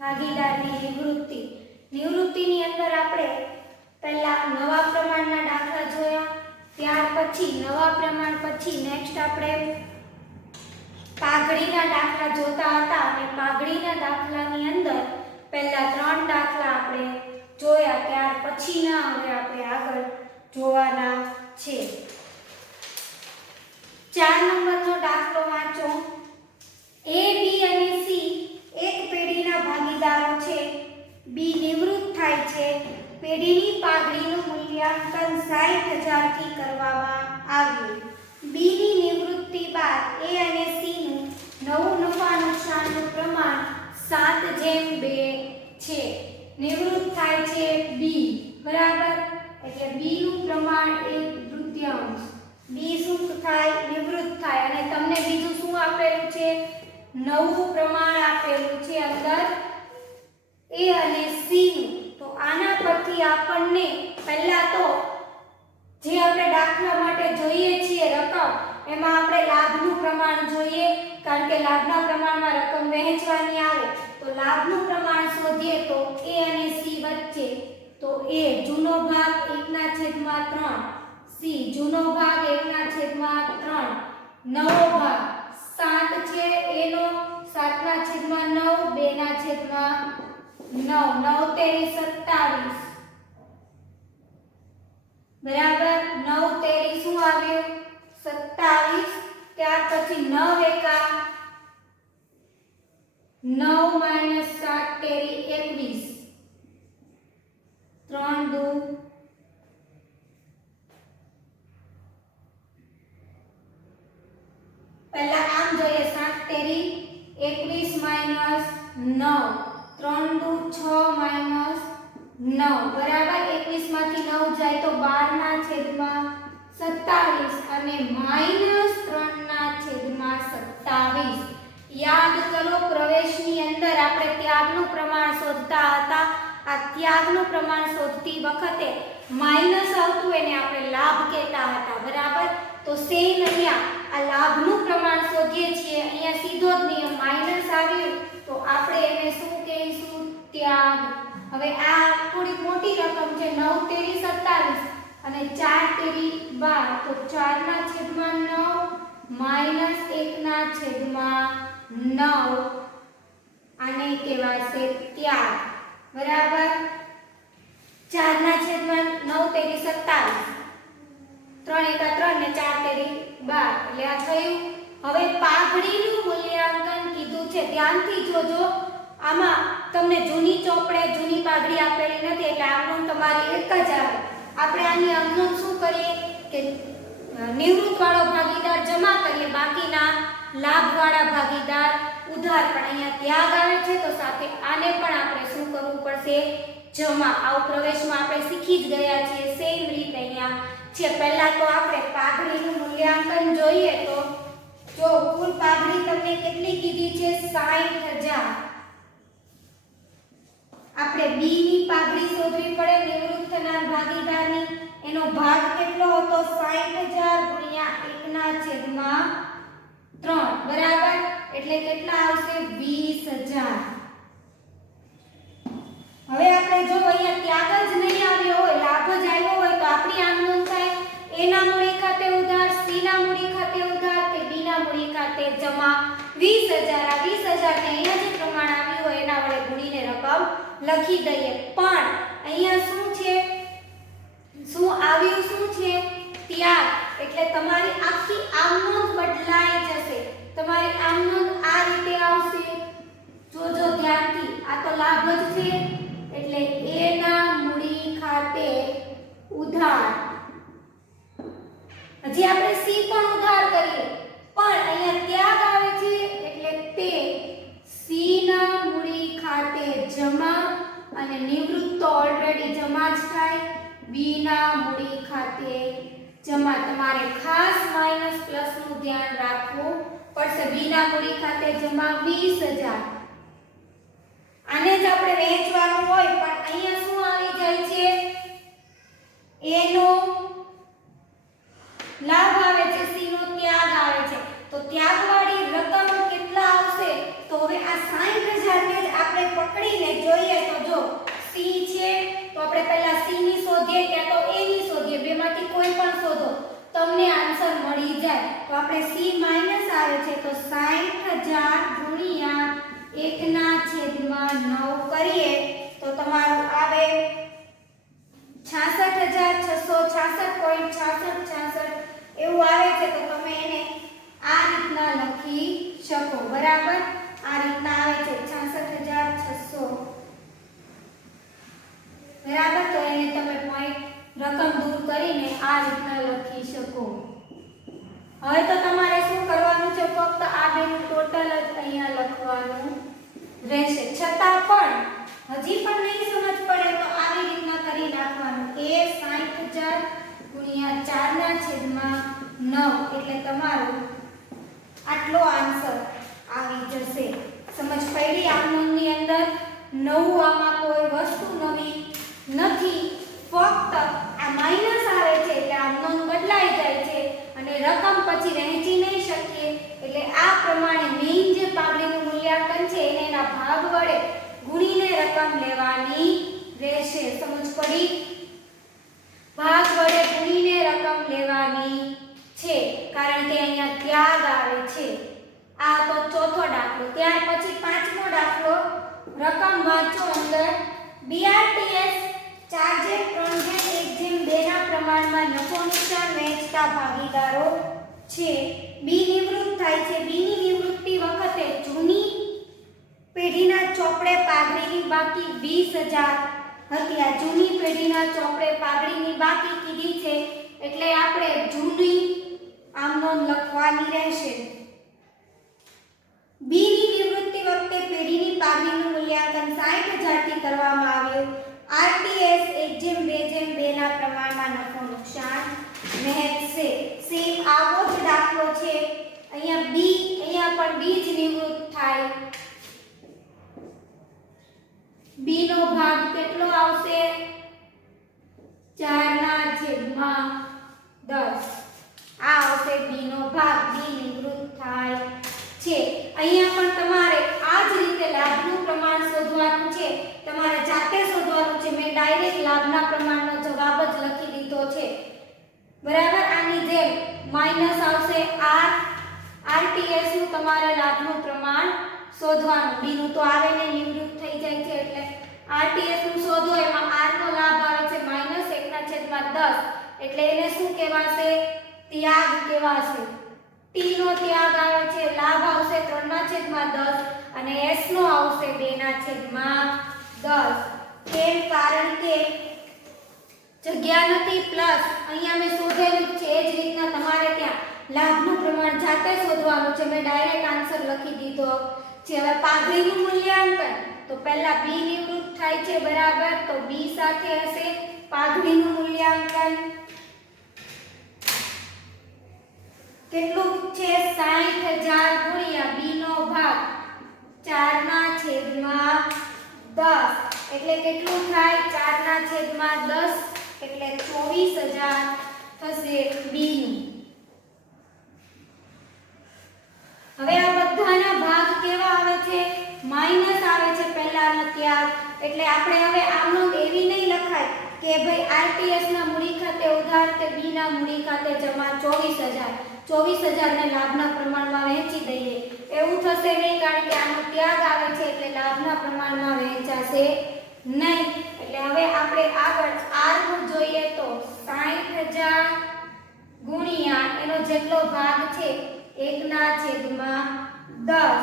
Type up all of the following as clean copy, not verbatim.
ભાગીદારની નિવૃત્તિ. નિવૃત્તિની અંદર આપણે પહેલા નવા પ્રમાણના દાખલા જોયા, ત્યાર પછી નવા પ્રમાણ પછી નેક્સ્ટ આપણે પાઘડીના દાખલા જોતા હતા અને પાઘડીના દાખલાની અંદર પહેલા 3 દાખલા આપણે જોયા, ત્યાર પછીના હવે આપણે આગળ જોવાના છે. 4 નંબરનો દાખલો વાંચો. A, B અને C એક પેઢીના ભાગીદારો છે. B નિવૃત્ત થાય છે. પેઢીની પાઘડીનું મૂલ્યાંકન 60,000 થી કરવામાં આવ્યું. B ની નિવૃત્તિ બાદ A અને C નું નવું નફા નુકસાનનું પ્રમાણ 7:2 છે. નિવૃત્ત થાય છે B, બરાબર, એટલે B નું પ્રમાણ 1/3. B શું થાય? નિવૃત્ત થાય. અને તમને બીજું શું આપેલું છે? નવું પ્રમાણ આપેલું છે અંદર A અને C નું. તો આના પરથી આપણને પહેલા તો જે આપણે દાખલા માટે જોઈએ છીએ રકમ, એમાં આપણે લાભનું પ્રમાણ જોઈએ, કારણ કે લાભના પ્રમાણમાં રકમ વહેંચવાની આવે. તો લાભનું પ્રમાણ શોધીએ તો A અને C વચ્ચે તો A જૂનો ભાગ 1/3, C જૂનો ભાગ 1/3, નવો ભાગ 7 છે, A નો 7/9, 2/9, 9 તેરી 27, બરાબર. 9 તેરી શું આવ્યું? 27. ત્યાર પછી 9 એકા 9 - 7 તેરી 21, 3 દુ પહેલા આમ જોઈએ. 7 તેરી 21 - 9, 3 દુ 6 - 9, બરાબર. 21 માંથી 9 જાય તો 12/27 અને -3/27. યાદ કરો, પ્રવેશની અંદર આપણે ત્યાગનું પ્રમાણ શોધતા હતા. આ ત્યાગનું પ્રમાણ શોધતી વખતે માઈનસ આવતું એને આપણે લાભ કહેતા હતા, બરાબર. તો સેમ અહીંયા આ લાભનું પ્રમાણ શોધીએ છીએ. અહીંયા સીધો જ નિયમ માઈનસ આવ્યું તો આપણે એને શું કહીશું? ત્યાગ. હવે આ થોડી મોટી રકમ છે. 9 તેરી 27 અને 4 તેરી 12, તો 4/9 -1/9. આને કહેવાશે ત્યાગ, બરાબર. 4/9 તેરી 27, 3 એકા 3 ને 4 તેરી 12, એટલે આ થયું. હવે પાઘડીનું મૂલ્યાંકન કીધું છે, ધ્યાનથી જોજો. આમાં તમને જૂની ચોપડે જૂની પાઘડી આપેલી નથી, એટલે આમનું તમારી એક જ આવે. આપણે આની અમનું શું કરીએ કે નિવૃત્ત વાળો ભાગીદાર જમા કરીએ, બાકીના લાભ વાળા ભાગીદાર ઉધાર. પણ અહીંયા ત્યાગ આવે છે તો સાથે આને પણ આપણે શું કરવું પડશે? જમા. આવું પ્રવેશમાં આપણે શીખી જ ગયા છીએ. સેમ રીતે અહીંયા છે. પહેલા તો આપણે પાઘડીનું મૂલ્યાંકન જોઈએ. તો જો કુલ પાઘડી તમને કેટલી કીધી છે? 60,000. આપણે B ની પાઘડી શોધવી પડે, નિવૃત્ત થનાર ભાગીદારની. એનો ભાગ કેટલો હતો? 60,000 ગુણ્યા 1/3, બરાબર. એટલે કેટલા આવશે? 20,000. હવે આપણે જો અહીંયા ત્યાગ જ નહીં આવ્યો હોય, લાભ જ આવ્યો હોય, તો આપણી આમ નોંધ થાય. A ના મૂડી ખાતે ઉધાર, C ના મૂડી ખાતે ઉધાર, કે B ના મૂડી ખાતે જમા 20,000. આ 20,000 ને અહીંયા જે પ્રમાણ આવ્યું હોય એના વડે ગુણીને રકમ લખી દઈએ. પણ અહીંયા શું છે? શું આવ્યું? શું છે? ત્યાગ. એટલે તમારી આખી આમ નોંધ બદલાઈ જશે. તમારી આમ નોંધ આ રીતે આવશે. જોજો ધ્યાનથી. આ તો લાભ જ છે, એટલે A ના મૂડી ખાતે ઉધાર. હજી આપણે C પણ ઉધાર કરીએ, પણ અહીંયા ત્યાગ આવે છે એટલે તે C ના મૂડી ખાતે જમા, અને નિવૃત્ત તો ઓલરેડી જમા જ થાય. B ના મૂડી ખાતે જમા. તમારે ખાસ માઈનસ પ્લસ નું ધ્યાન રાખવું પડશે. B ના મૂડી ખાતે જમા 20,000. આને જ આપણે વહેંચવાનું હોય, પણ અહીંયા શું આવી જાય છે? A નો લાભ આવે છે, C નો ત્યાગ આવે છે. તો ત્યાગવાળી રકમ કેટલા આવશે? તો હવે આ 60,000 ને જ આપણે પકડી તમને આન્સર મળી જાય. તો આપણે C માઈનસ આવે છે તો 60000 ગુણ્યા 1/9 કરીએ તો તમારું આવે 66666.6666 એવું આવે છે. તો તમે એને આ રીતના લખી શકો. બરાબર, આ રીતના આવે છે 66600. બરાબર, તો એને તમે પોઈન્ટ રકમ દૂર કરીને આ રીતના લખી શકો. હવે તો તમારે શું કરવાનું છે, ફક્ત આ બેનું ટોટલ જ અહીંયા લખવાનું રહેશે. છતાં પણ હજી પણ નહીં સમજ પડે તો આવી રીતના કરી નાખવાનું. એ 60000 ગુણ્યા 4/9 એટલે તમારું આટલો આન્સર આવી જશે. સમજ પડી? આ નોંધની અંદર નવું આમાં કોઈ વસ્તુ નવી નથી, ફક્ત આ માઈનસ આવે છે એટલે આ નોંધ બદલાઈ જાય છે અને રકમ પછી વહેંચી નહીં શકીએ એટલે આ પ્રમાણે મેઈન જે પાઘડીનું મૂલ્યાંકન છે એને એના ભાગ વડે ગુણીને રકમ લેવાની રહેશે. સમજ પડી? ભાગ વડે ગુણીને રકમ લેવાની છે કારણ કે અહીંયા ત્યાગ આવે છે. આ તો ચોથો દાખલો. ત્યાર પછી પાંચમો દાખલો. રકમ વાંચો અંદર. BRTS 4:3:1:2 ના પ્રમાણમાં નફો નુકસાન વહેંચતા ભાગીદારો છે. બી નિવૃત્ત થાય છે. બી ની નિવૃત્તિ વખતે જૂની પેઢીના ચોપડે પાઘડીની બાકી 20000 હતી. આ જૂની પેઢીના ચોપડે પાઘડીની બાકી કીધી છે એટલે આપણે જૂની આમ નોંધ લખવાની રહેશે. બી ની નિવૃત્તિ વખતે પેઢીની પાઘડીનું મૂલ્યાંકન 60000 થી કરવામાં આવ્યું. RTS 1:2:2 ના પ્રમાણમાં નફો નુકસાન વહેંચશે. સેમ આવો જ દાખલો છે. અહીંયા બી, અહીંયા પણ બી જ નિવૃત્ત થાય. બી નો ભાગ કેટલો આવશે? 4/10. આ આવશે બી નો ભાગ. બી નિવૃત્ત થાય છે. અહીંયા પણ તમારે આ જ રીતે લાભનું પ્રમાણ શોધવાનું છે. તમારે જાતે શોધવાનું છે. મેં ડાયરેક્ટ લાભના પ્રમાણનો જવાબ જ લખી દીધો છે. બરાબર, આની જેમ માઈનસ આવશે આર. આરટીએસ નું તમારે લાભનું પ્રમાણ શોધવાનું. બી નું તો આવે ને નિવૃત્ત થઈ જાય છે એટલે આરટીએસ નું શોધો. એમાં આર નો લાભ આવે છે -1/10 એટલે એને શું કહેવાશે? ત્યાગ કહેવાશે. ટી નો ત્યાગ આવે છે, લાભ આવશે 3/10 અને એસ નો આવશે 2/10. કેમ? કારણ કે જગ્યા નથી પ્લસ અહીંયા મેં શોધેલું છે. એ જ રીતના તમારે ત્યાં લાભનું પ્રમાણ જાતે શોધવાનું છે. મેં ડાયરેક્ટ આન્સર લખી દીધો છે. હવે પાઘડીનું મૂલ્યાંકન તો પહેલા બી નિવૃત્ત થાય છે. બરાબર, તો બી સાથે હશે પાઘડીનું મૂલ્યાંકન. કેટલું છે? 60000 ગુણ્યા બી નો ભાગ 4/10 એટલે કેટલું થાય? 4/10 એટલે 24000 થશે બી નું. હવે આ બધાના ભાગ કેવા આવે છે? માઈનસ આવે છે પહેલાનો ત્યાગ. એટલે આપણે હવે આમનો એવી નહીં લખાય કે ભાઈ આરટીએસ ના મૂડી ખાતે ઉધાર તે બી ના મૂડી ખાતે જમા 24000 ને લાભના પ્રમાણમાં વહેંચી દઈએ. એવું થશે નહીં કારણ કે આનો ત્યાગ આવે છે એટલે લાભના પ્રમાણમાં વહેંચાશે નહીં. એટલે હવે આપણે આગળ આર નું જોઈએ તો 60000 ગુણ્યા એનો જેટલો ભાગ છે 1/10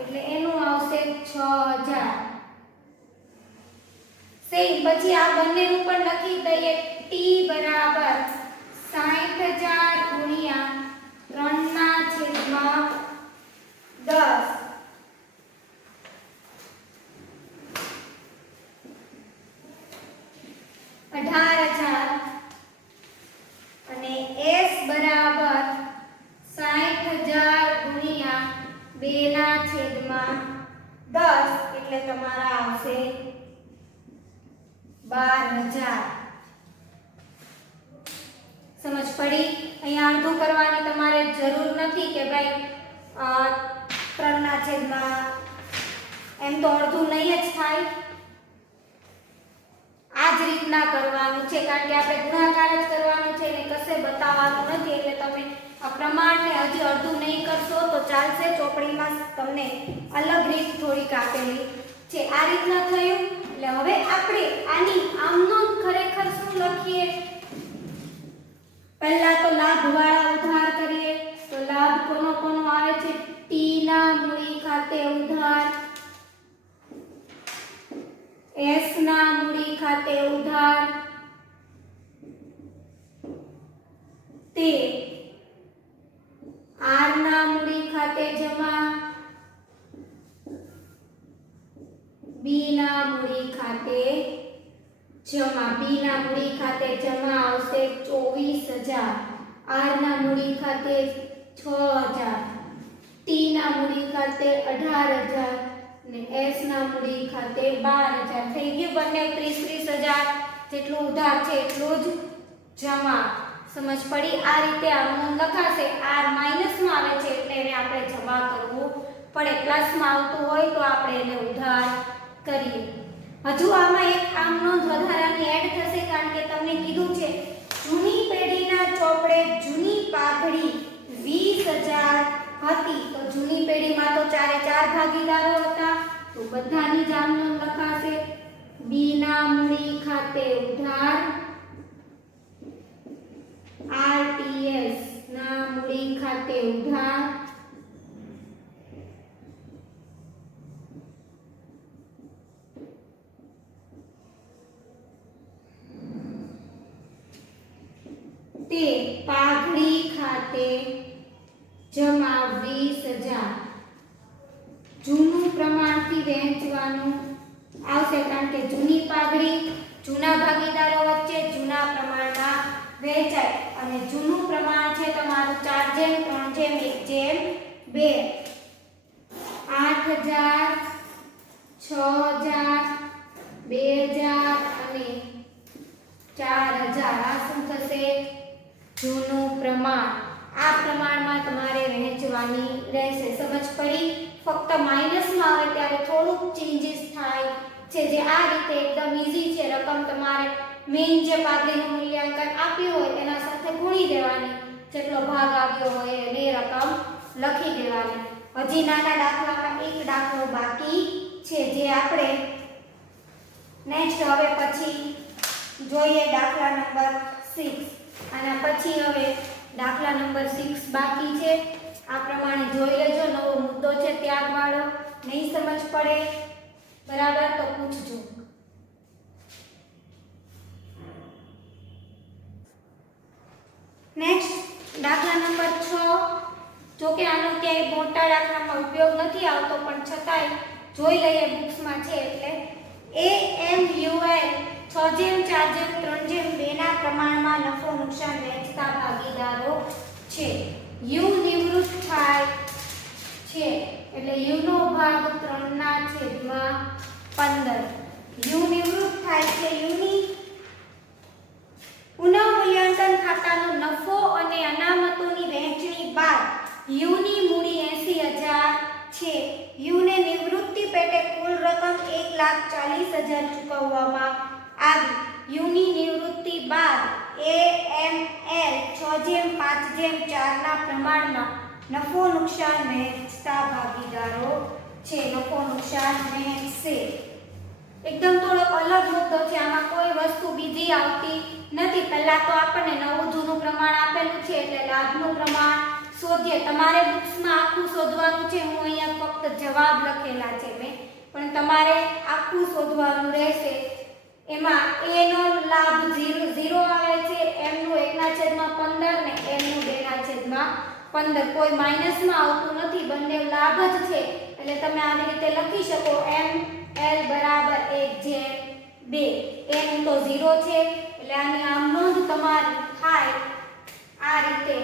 એટલે એનું આવશે 6000. સેમ પછી આ બંનેનું પણ લખી દઈએ. ટી બરાબર 60000 ગુણ્યા 3/10 18,000 અને S બરાબર 60,000 ગુણ્યા 2/10 એટલે તમારા આવશે 12,000. સમજ પડી? અહીંયા અડધું કરવાની તમારે જરૂર નથી કે ભાઈ 3/10 એમ તો અડધું નહીં જ થાય. આ જ રીતે રીતના કરવાનું છે, કારણ કે આપણે ગુણાકાર જ કરવાનું છે ને કશે બતાવવાનું નથી, એટલે તમે આ પ્રમાણને હજી અડધું નહીં કરશો તો ચાલશે. ચોપડીમાં તમને અલગ રીત થોડીક આપેલી છે. આ રીતના થયું. એટલે હવે આપણે આની આમનો ખરેખર શું લખીએ? પહેલા તો લાભવાળા ઉધાર કરીએ. તો લાભ કોનો કોનો આવે છે? ટી ના મૂડી ખાતે ઉધાર, એસ ના મૂડી ખાતે ઉધાર, તે આર ના મૂડી ખાતે જમા, બી ના મૂડી ખાતે જમા. બી ના મૂડી ખાતે જમા આવશે 24,000, આર ના મૂડી ખાતે 6,000, ટી ના મૂડી ખાતે 18,000 ને એસ ના મૂડી ખાતે 12,000. થઈ ગયું. બંને 30,000 જેટલું ઉધાર છે એટલું જ જમા. સમજ પડી? આ રીતે આનું લખાશે. આર માઈનસમાં આવે છે એટલે એને આપણે જમા કરવું પડે. પ્લસમાં આવતું હોય તો આપણે એને ઉધાર કરીએ. હજુ આમાં એક આમ નોંધ વધારાની એડ થશે, કારણ કે તમને કીધું છે જૂની પેઢીના ચોપડે જૂની પાઘડી 20,000 હતી. તો જૂની પેઢીમાં તો 4 ભાગીદારો હતા, તો બધાની જ આમ નોંધ લખાશે. બી ના મૂડી ખાતે ઉધાર, આરટીએસ ના મૂડી ખાતે ઉધાર, તે પાઘડી ખાતે જમા 20,000. જૂનું પ્રમાણથી વહેંચવાનું આવશે, કારણ કે જૂની પાઘડી જૂના ભાગીદારો વચ્ચે જૂના પ્રમાણમાં વહેંચાય. અને જૂનું પ્રમાણ છે તમારું 4:3:1:2. 8,000, 6,000, 2,000 અને 4,000. આ શું થશે? જૂનું પ્રમાણ. આ પ્રમાણમાં તમારે વહેંચવાની રહેશે. સમજ પડી? ફક્ત માઈનસમાં આવે ત્યારે થોડુંક ચેન્જીસ થાય છે, જે આ રીતે એકદમ ઈઝી છે. રકમ તમારે મેઇન જે પાઘડીનું મૂલ્યાંકન આપ્યું હોય એના સાથે ગુણી દેવાની, જેટલો ભાગ આવ્યો હોય એને રકમ લખી દેવાની. હજી નાના દાખલામાં એક દાખલો બાકી છે, જે આપણે નેક્સ્ટ હવે પછી જોઈએ. દાખલા નંબર 6. આના પછી હવે દાખલા નંબર 6 બાકી છે. આ પ્રમાણે જોઈ લેજો. નવો મુદ્દો છે ત્યાગવાળો. નહીં સમજ પડે બરાબર તો પૂછજો. નેક્સ્ટ દાખલા નંબર 6. જો કે આનો ક્યાંય મોટા દાખલામાં ઉપયોગ નથી આવતો, પણ છતાંય જોઈ લઈએ બુક્સમાં છે એટલે. AMUL 6:4:3:2 ના પ્રમાણમાં નફો નુકસાન વહેંચતા ભાગીદારો છે. યુ નિવૃત્ત થાય છે એટલે યુ નો ભાગ 3/15. યુ નિવૃત્ત થાય છે. યુની પુનઃમૂલ્યાંકન ખાતાનો નફો અને અનામતોની વહેંચણી બાદ યુની મૂડી 80,000 છે. યુને નિવૃત્તિ પેટે કુલ રકમ 1,40,000 ચૂકવવામાં આવી. યુની નિવૃત્તિ બાદ AML 6:5:4 ના પ્રમાણમાં નફો નુકસાન વહેંચતા ભાગીદારો છે. નફો નુકસાન વહેંચશે. એકદમ થોડો અલગ મુદ્દો છે. આમાં કોઈ વસ્તુ બીજી આવતી નથી. પહેલા તો આપણને નવું જૂનું પ્રમાણ આપેલું છે એટલે લાભનું પ્રમાણ શોધીએ. તમારે બુક્સમાં આખું શોધવાનું છે. હું અહીંયા ફક્ત જવાબ લખેલા છે મેં, પણ તમારે આખું શોધવાનું રહેશે. એમાં a નો લાભ 0 આવે છે, m નું 1/15 ને n નું 2/15. કોઈ માઈનસમાં આવતું નથી, બંને લાભ જ છે એટલે તમે આવી રીતે લખી શકો. m l બરાબર 1/2. n તો 0 છે એટલે આની આમ નોંધ તમારી થાય આ રીતે.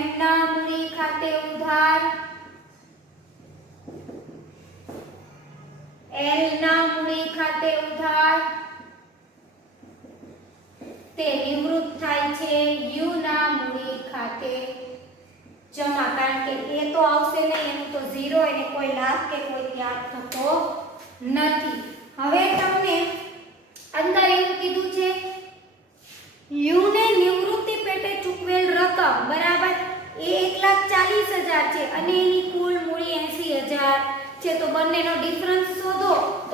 m ના મૂડી ખાતે ઉધાર, L ના મૂડી ખાતે ઉધાર, તે નિવૃત્ત થાય છે. U ના મૂડી ખાતે જમા. કારણ કે એ તો આવશે નહીં, એનું તો 0, એને કોઈ લાભ કે કોઈ ત્યાગ થતો નથી. હવે તમને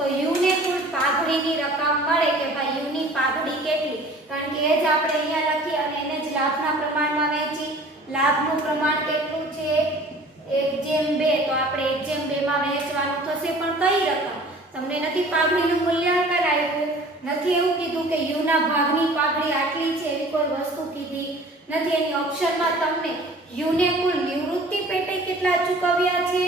તો યુ ને કુલ પાઘડીની રકમ મળે કે ભાઈ યુ ની પાઘડી કેટલી, કારણ કે એ જ આપણે અહીંયા લખી અને એને જ લાભના પ્રમાણમાં વહેંચી. લાભનું પ્રમાણ કેટલું છે 1/2, તો આપણે 1/2 માં વહેંચવાનું થશે, પણ કઈ રકમ? તમને નથી પાઘડીનું મૂલ્યાંકન આવ્યું, નથી એવું કીધું કે યુ ના ભાગની પાઘડી આટલી છે, એવી કોઈ વસ્તુ કીધી નથી. એની ઓપ્શનમાં તમને યુ ને કુલ નિવૃત્તિ પેટે કેટલા ચૂકવ્યા છે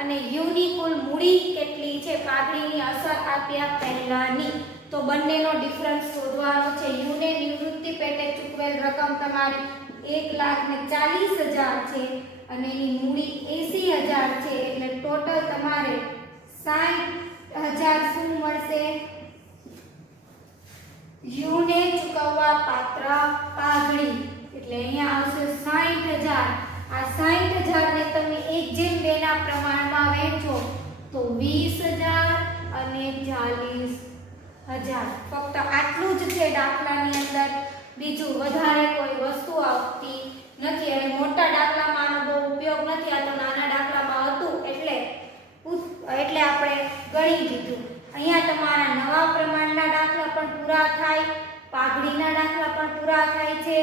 અને યુ ની કુલ મૂડી કેટલી છે પાઘડીની અસર આપ્યા પહેલાની, તો બંનેનો ડિફરન્સ શોધવાનો છે. યુ ને નિવૃત્તિ પેટે ચૂકવેલ રકમ તમારી 1,40,000 છે અને એની મૂડી 80,000 છે, એટલે ટોટલ તમારે 60,000 શું મળશે? યુ ને ચૂકવવા પાત્ર પાઘડી, એટલે અહીંયા આવશે 60,000. આ 60,000 ને તમે 1/2 ના પ્રમાણમાં વહેંચો તો 20,000 અને 40,000. ફક્ત આટલું જ છે દાખલાની અંદર, બીજું વધારે કોઈ વસ્તુ આવતી નથી. અને મોટા દાખલામાં આનો બહુ ઉપયોગ નથી, આ તો નાના દાખલામાં હતું એટલે આપણે ગણી દીધું. અહીંયા તમારા નવા પ્રમાણના દાખલા પણ પૂરા થાય, પાઘડીના દાખલા પણ પૂરા થાય છે.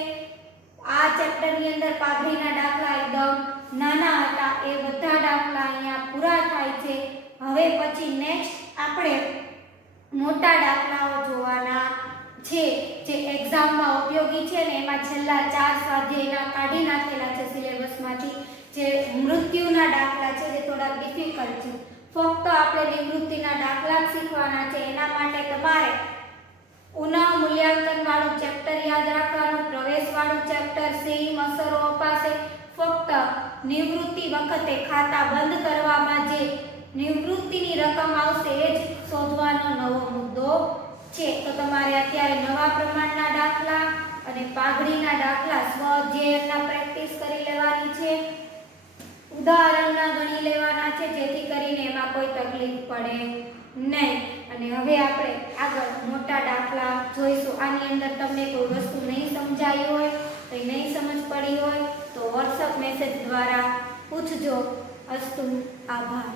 આ ચેપ્ટરની અંદર પાઘડીના દાખલા એકદમ નાના હતા, એ બધા દાખલા અહીંયા પૂરા થાય છે. હવે પછી નેક્સ્ટ આપણે મોટા દાખલાઓ જોવાના છે, જે એક્ઝામમાં ઉપયોગી છે ને એમાં છેલ્લા 4 સ્વાધ્યાયના કાઢી નાખેલા છે સિલેબસમાંથી, જે મૃત્યુના દાખલા છે, જે થોડા ડિફિકલ્ટ છે. ફક્ત આપણે નિવૃત્તિના દાખલા જ શીખવાના છે. એના માટે તમારે પુનઃ મૂલ્યાંકન વાળું ચેપ્ટર યાદ રાખવાનું, પ્રવેશ વાળું ચેપ્ટર, સીમ અસરો અપાશે. ફક્ત નિવૃત્તિ વખતે ખાતા બંધ કરવામાં જે નિવૃત્તિની રકમ આવશે એ જ શોધવાનો નવો મુદ્દો છે. તો તમારે અત્યારે નવા પ્રમાણના દાખલા અને પાઘડીના દાખલા સ્વઅધ્યયનના પ્રેક્ટિસ કરી લેવાની છે, ઉદાહરણના ગણી લેવાના છે, જેથી કરીને એમાં કોઈ તકલીફ પડે નહીં. અને હવે આપણે આગળ મોટા દાખલા જોઈશું. આની અંદર તમને કોઈ વસ્તુ નહીં સમજાઈ હોય, કંઈ નહીં સમજ પડી હોય તો વોટ્સઅપ મેસેજ દ્વારા પૂછજો. અસ્તુ, આભાર.